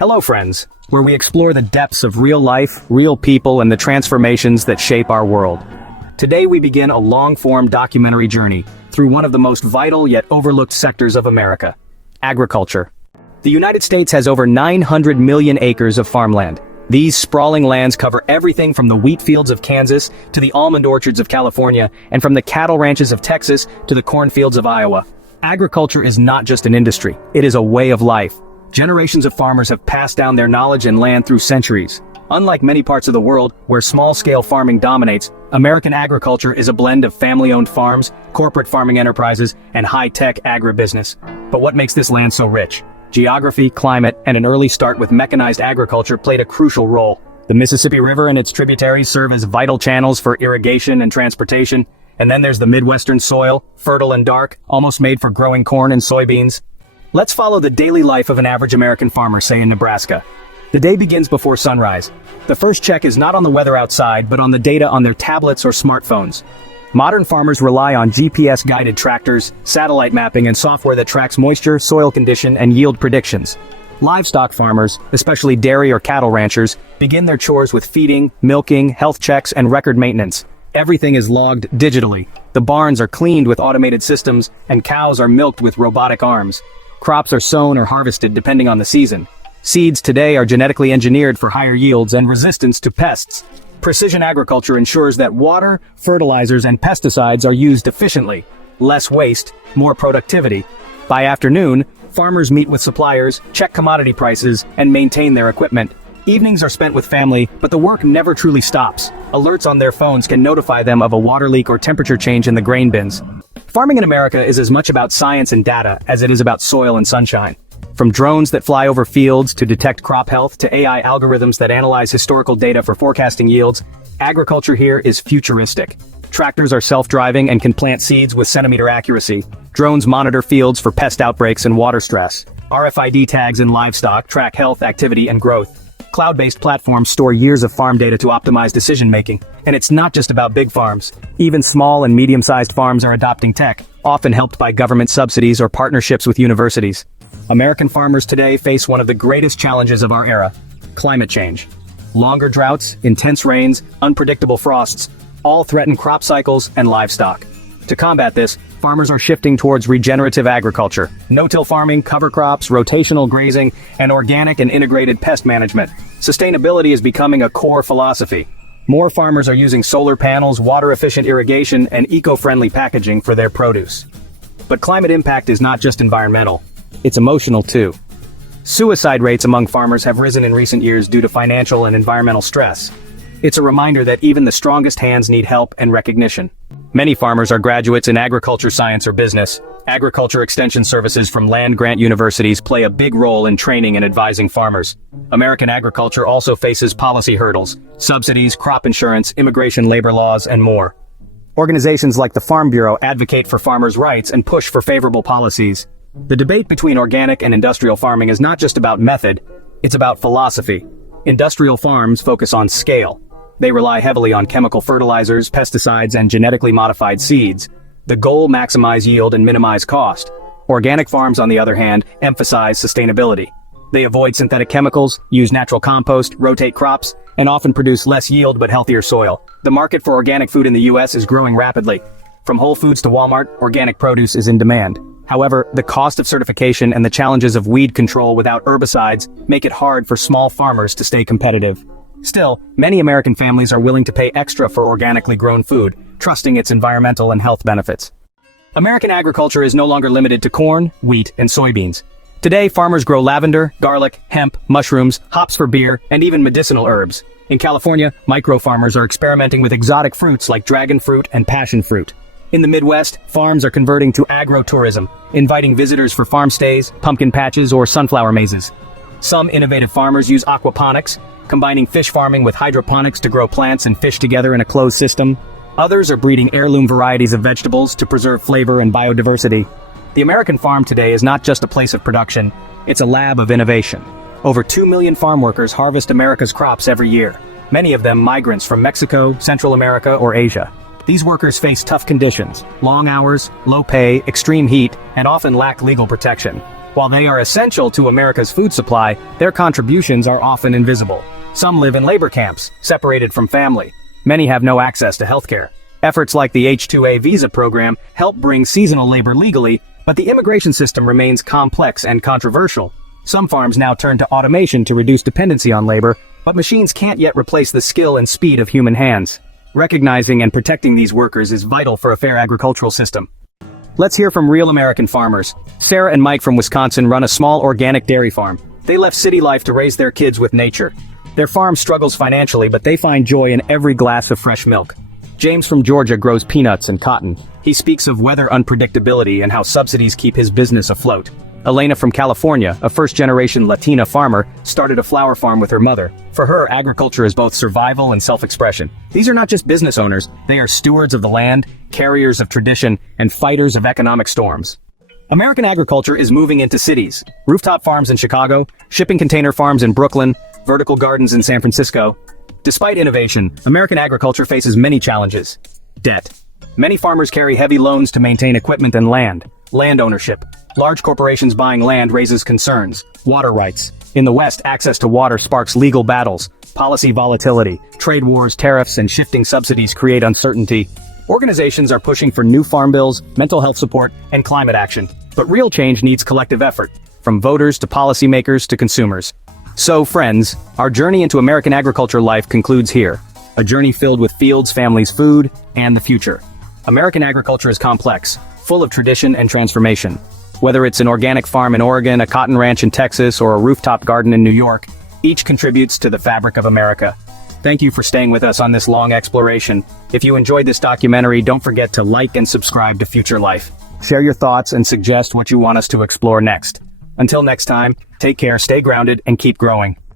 Hello friends, where we explore the depths of real life, real people, and the transformations that shape our world. Today we begin a long-form documentary journey through one of the most vital yet overlooked sectors of America: agriculture. The United States has over 900 million acres of farmland. These sprawling lands cover everything from the wheat fields of Kansas to the almond orchards of California, and from the cattle ranches of Texas to the cornfields of Iowa. Agriculture is not just an industry, it is a way of life. Generations of farmers have passed down their knowledge and land through centuries. Unlike many parts of the world where small-scale farming dominates, American agriculture is a blend of family-owned farms, corporate farming enterprises, and high-tech agribusiness. But what makes this land so rich? Geography, climate, and an early start with mechanized agriculture played a crucial role. The Mississippi River and its tributaries serve as vital channels for irrigation and transportation. And then there's the Midwestern soil, fertile and dark, almost made for growing corn and soybeans. Let's follow the daily life of an average American farmer, say in Nebraska. The day begins before sunrise. The first check is not on the weather outside, but on the data on their tablets or smartphones. Modern farmers rely on GPS-guided tractors, satellite mapping, and software that tracks moisture, soil condition, and yield predictions. Livestock farmers, especially dairy or cattle ranchers, begin their chores with feeding, milking, health checks, and record maintenance. Everything is logged digitally. The barns are cleaned with automated systems, and cows are milked with robotic arms. Crops are sown or harvested depending on the season. Seeds today are genetically engineered for higher yields and resistance to pests. Precision agriculture ensures that water, fertilizers, and pesticides are used efficiently. Less waste, more productivity. By afternoon, farmers meet with suppliers, check commodity prices, and maintain their equipment. Evenings are spent with family, but the work never truly stops. Alerts on their phones can notify them of a water leak or temperature change in the grain bins. Farming in America is as much about science and data as it is about soil and sunshine. From drones that fly over fields to detect crop health to AI algorithms that analyze historical data for forecasting yields, agriculture here is futuristic. Tractors are self-driving and can plant seeds with centimeter accuracy. Drones monitor fields for pest outbreaks and water stress. RFID tags in livestock track health, activity, and growth. Cloud-based platforms store years of farm data to optimize decision-making. And it's not just about big farms. Even small and medium-sized farms are adopting tech, often helped by government subsidies or partnerships with universities. American farmers today face one of the greatest challenges of our era: climate change. Longer droughts, intense rains, unpredictable frosts, all threaten crop cycles and livestock. To combat this, farmers are shifting towards regenerative agriculture, no-till farming, cover crops, rotational grazing, and organic and integrated pest management. Sustainability is becoming a core philosophy. More farmers are using solar panels, water-efficient irrigation, and eco-friendly packaging for their produce. But climate impact is not just environmental. It's emotional too. Suicide rates among farmers have risen in recent years due to financial and environmental stress. It's a reminder that even the strongest hands need help and recognition. Many farmers are graduates in agriculture science or business. Agriculture extension services from land-grant universities play a big role in training and advising farmers. American agriculture also faces policy hurdles: subsidies, crop insurance, immigration labor laws, and more. Organizations like the Farm Bureau advocate for farmers' rights and push for favorable policies. The debate between organic and industrial farming is not just about method, it's about philosophy. Industrial farms focus on scale. They rely heavily on chemical fertilizers, pesticides, and genetically modified seeds. The goal: maximize yield and minimize cost. Organic farms, on the other hand, emphasize sustainability. They avoid synthetic chemicals, use natural compost, rotate crops, and often produce less yield but healthier soil. The market for organic food in the U.S. is growing rapidly. From Whole Foods to Walmart, organic produce is in demand. However, the cost of certification and the challenges of weed control without herbicides make it hard for small farmers to stay competitive. Still, many American families are willing to pay extra for organically grown food, trusting its environmental and health benefits. American agriculture is no longer limited to corn, wheat, and soybeans. Today, farmers grow lavender, garlic, hemp, mushrooms, hops for beer, and even medicinal herbs. In California, micro-farmers are experimenting with exotic fruits like dragon fruit and passion fruit. In the Midwest, farms are converting to agro-tourism, inviting visitors for farm stays, pumpkin patches, or sunflower mazes. Some innovative farmers use aquaponics, combining fish farming with hydroponics to grow plants and fish together in a closed system. Others are breeding heirloom varieties of vegetables to preserve flavor and biodiversity. The American farm today is not just a place of production, it's a lab of innovation. Over 2 million farm workers harvest America's crops every year, many of them migrants from Mexico, Central America, or Asia. These workers face tough conditions, long hours, low pay, extreme heat, and often lack legal protection. While they are essential to America's food supply, their contributions are often invisible. Some live in labor camps, separated from family. Many have no access to healthcare. Efforts like the H-2A visa program help bring seasonal labor legally, but the immigration system remains complex and controversial. Some farms now turn to automation to reduce dependency on labor, but machines can't yet replace the skill and speed of human hands. Recognizing and protecting these workers is vital for a fair agricultural system. Let's hear from real American farmers. Sarah and Mike from Wisconsin run a small organic dairy farm. They left city life to raise their kids with nature. Their farm struggles financially, but they find joy in every glass of fresh milk. James from Georgia grows peanuts and cotton. He speaks of weather unpredictability and how subsidies keep his business afloat. Elena from California, a first-generation Latina farmer, started a flower farm with her mother. For her, agriculture is both survival and self-expression. These are not just business owners, they are stewards of the land, carriers of tradition, and fighters of economic storms. American agriculture is moving into cities. Rooftop farms in Chicago, shipping container farms in Brooklyn, vertical gardens in San Francisco. Despite innovation, American agriculture faces many challenges. Debt. Many farmers carry heavy loans to maintain equipment and land. Land ownership. Large corporations buying land raises concerns. Water rights. In the West, access to water sparks legal battles. Policy volatility. Trade wars, tariffs, and shifting subsidies create uncertainty. Organizations are pushing for new farm bills, mental health support, and climate action. But real change needs collective effort, from voters to policymakers to consumers. So, friends, our journey into American agriculture life concludes here. A journey filled with fields, families, food, and the future. American agriculture is complex, full of tradition and transformation. Whether it's an organic farm in Oregon, a cotton ranch in Texas, or a rooftop garden in New York, each contributes to the fabric of America. Thank you for staying with us on this long exploration. If you enjoyed this documentary, don't forget to like and subscribe to Future Life. Share your thoughts and suggest what you want us to explore next. Until next time, take care, stay grounded, and keep growing.